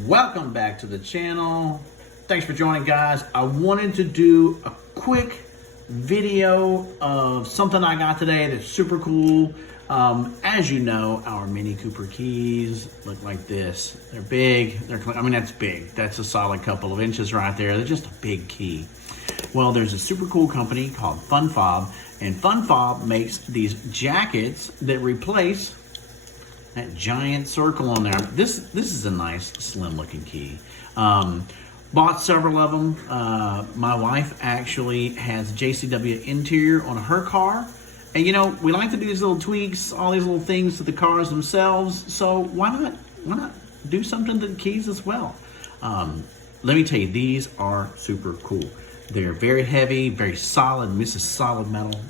Welcome back to the channel. Thanks for joining, guys. I wanted to do a quick video of something I got today that's super cool. As you know, our Mini Cooper keys look like this. They're big. That's big. That's a solid couple of inches right there. They're just a big key. Well, there's a super cool company called Fob, and Fob makes these jackets that replace that giant circle on there. This is a nice slim looking key. Bought several of them. My wife actually has a JCW interior on her car. And you know, we like to do these little tweaks, all these little things to the cars themselves. So why not do something to the keys as well? Let me tell you, these are super cool. They're very heavy, very solid. This is solid metal.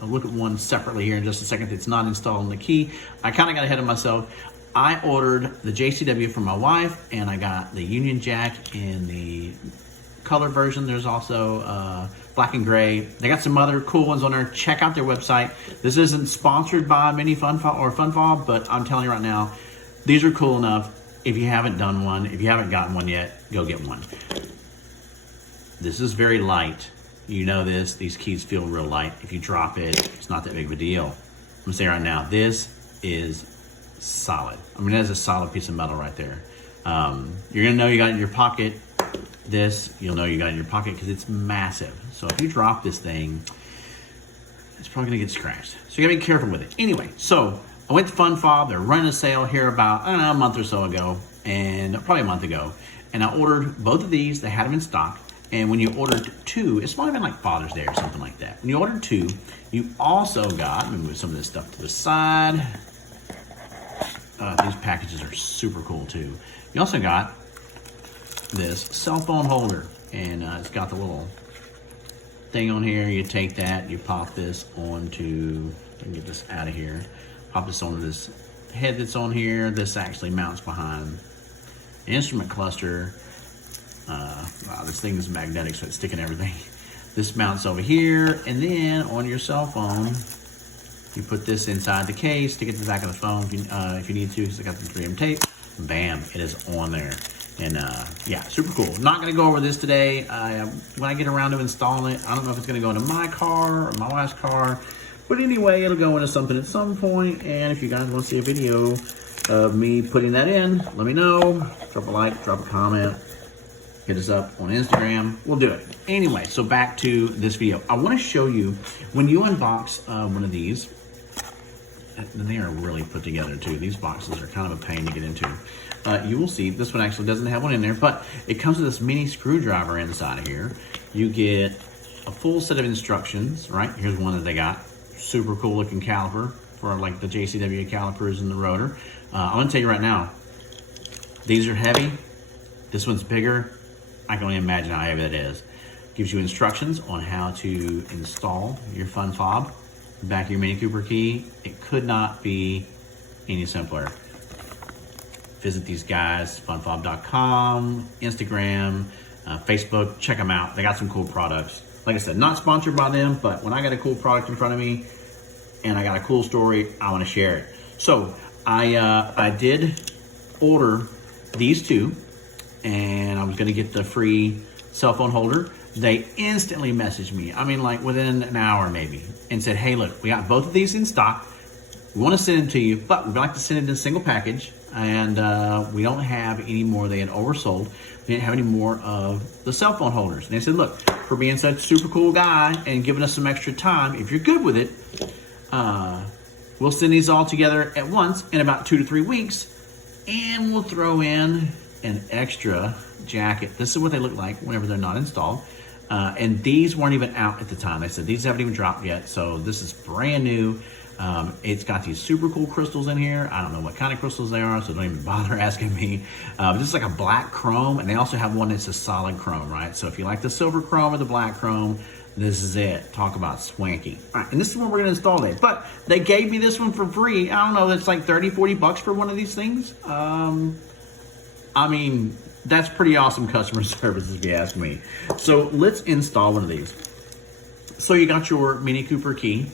I'll look at one separately here in just a second that's not installed on the key. I kind of got ahead of myself. I ordered the JCW for my wife, and I got the Union Jack in the color version. There's also black and gray. They got some other cool ones on there. Check out their website. This isn't sponsored by Fob, but I'm telling you right now, these are cool enough. If you haven't done one, if you haven't gotten one yet, go get one. This is very light. You know this. These keys feel real light. If you drop it, it's not that big of a deal. I'm gonna say right now, this is solid. I mean, that's a solid piece of metal right there. You're gonna know you got it in your pocket. You'll know you got it in your pocket because it's massive. So if you drop this thing, it's probably gonna get scratched. So you gotta be careful with it. Anyway, so I went to Fob. They're running a sale here about, I don't know, a month or so ago, and probably a month ago. And I ordered both of these. They had them in stock. And when you ordered two, it's might have been like Father's Day or something like that. When you ordered two, you also got, let me move some of this stuff to the side. These packages are super cool too. You also got this cell phone holder, and it's got the little thing on here. You take that, you pop this onto, let me get this out of here. Pop this onto this head that's on here. This actually mounts behind the instrument cluster. Wow, this thing is magnetic, so it's sticking everything. This mounts over here, and then on your cell phone, you put this inside the case, stick it to the back of the phone if you need to, because I got the 3M tape. Bam, it is on there. And yeah, super cool. Not gonna go over this today. When I get around to installing it, I don't know if it's gonna go into my car or my wife's car, but anyway, it'll go into something at some point. And if you guys want to see a video of me putting that in, let me know. Drop a like, drop a comment. Hit us up on Instagram. We'll do it. Anyway, so back to this video. I want to show you when you unbox one of these, and they are really put together too. These boxes are kind of a pain to get into. You will see this one actually doesn't have one in there, but it comes with this mini screwdriver inside of here. You get a full set of instructions, right? Here's one that they got. Super cool looking caliper for like the JCW calipers and the rotor. I'm gonna tell you right now, these are heavy. This one's bigger. I can only imagine how heavy that is. Gives you instructions on how to install your Fob back of your Mini Cooper key. It could not be any simpler. Visit these guys, funfob.com, Instagram, Facebook. Check them out. They got some cool products. Like I said, not sponsored by them, but when I got a cool product in front of me and I got a cool story, I want to share it. So I did order these two, and I was gonna get the free cell phone holder. They instantly messaged me, I mean like within an hour maybe, and said, hey look, we got both of these in stock. We wanna send them to you, but we'd like to send it in a single package, and we don't have any more. They had oversold. We didn't have any more of the cell phone holders. And they said, look, for being such a super cool guy and giving us some extra time, if you're good with it, we'll send these all together at once in about 2 to 3 weeks, and we'll throw in an extra jacket. This is what they look like whenever they're not installed. And these weren't even out at the time. They said these haven't even dropped yet, so this is brand new. It's got these super cool crystals in here. I don't know what kind of crystals they are, so don't even bother asking me. But this is like a black chrome, and they also have one that's a solid chrome, right? So if you like the silver chrome or the black chrome, this is it. Talk about swanky. All right, and this is what we're gonna install today. But they gave me this one for free. I don't know, it's like 30, 40 bucks for one of these things. I mean, that's pretty awesome customer service if you ask me. So let's install one of these. So you got your Mini Cooper key,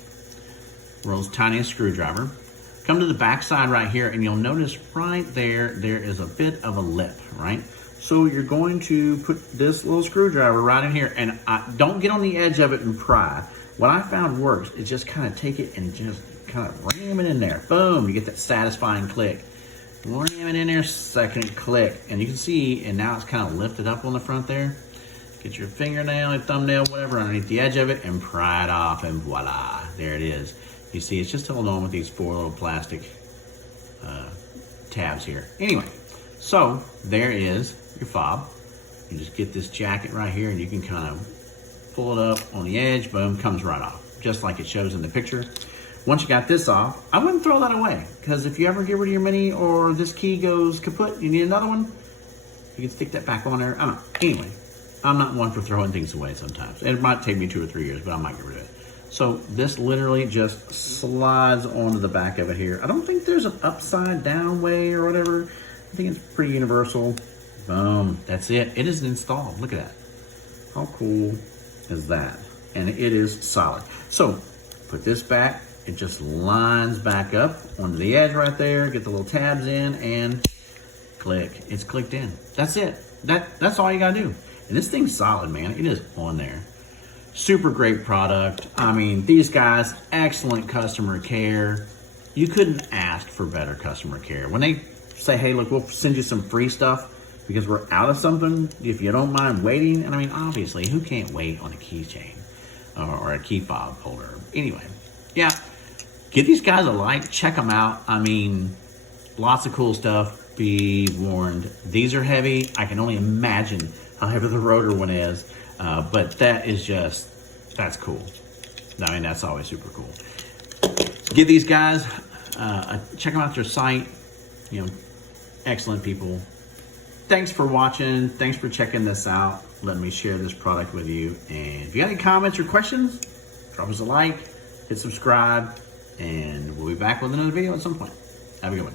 world's tiniest screwdriver. Come to the back side right here, and you'll notice right there, there is a bit of a lip, right? So you're going to put this little screwdriver right in here, and don't get on the edge of it and pry. What I found works is just kind of take it and just kind of ram it in there. Boom, you get that satisfying click. Ram it in there, second click. And you can see, and now it's kind of lifted up on the front there. Get your fingernail, your thumbnail, whatever, underneath the edge of it and pry it off, and voila, there it is. You see, it's just held on with these 4 little plastic tabs here. Anyway, so there is your fob. You just get this jacket right here, and you can kind of pull it up on the edge, boom, comes right off, just like it shows in the picture. Once you got this off, I wouldn't throw that away, because if you ever get rid of your Mini or this key goes kaput, you need another one, you can stick that back on there. I don't know. Anyway, I'm not one for throwing things away sometimes. It might take me 2 or 3 years, but I might get rid of it. So this literally just slides onto the back of it here. I don't think there's an upside down way or whatever. I think it's pretty universal. Boom, that's it. It is installed. Look at that. How cool is that? And it is solid. So put this back. It just lines back up onto the edge right there. Get the little tabs in and click. It's clicked in. That's it. That's all you gotta do. And this thing's solid, man. It is on there. Super great product. I mean, these guys, excellent customer care. You couldn't ask for better customer care. When they say, hey, look, we'll send you some free stuff because we're out of something, if you don't mind waiting. And I mean, obviously, who can't wait on a keychain or a key fob holder? Anyway, yeah, give these guys a like. Check them out. I mean, lots of cool stuff. Be warned. These are heavy. I can only imagine how heavy the rotor one is. But that is just, that's cool. I mean, that's always super cool. Give these guys, check them out their site. You know, excellent people. Thanks for watching. Thanks for checking this out. Let me share this product with you. And if you got any comments or questions, drop us a like, hit subscribe, and we'll be back with another video at some point. Have a good one.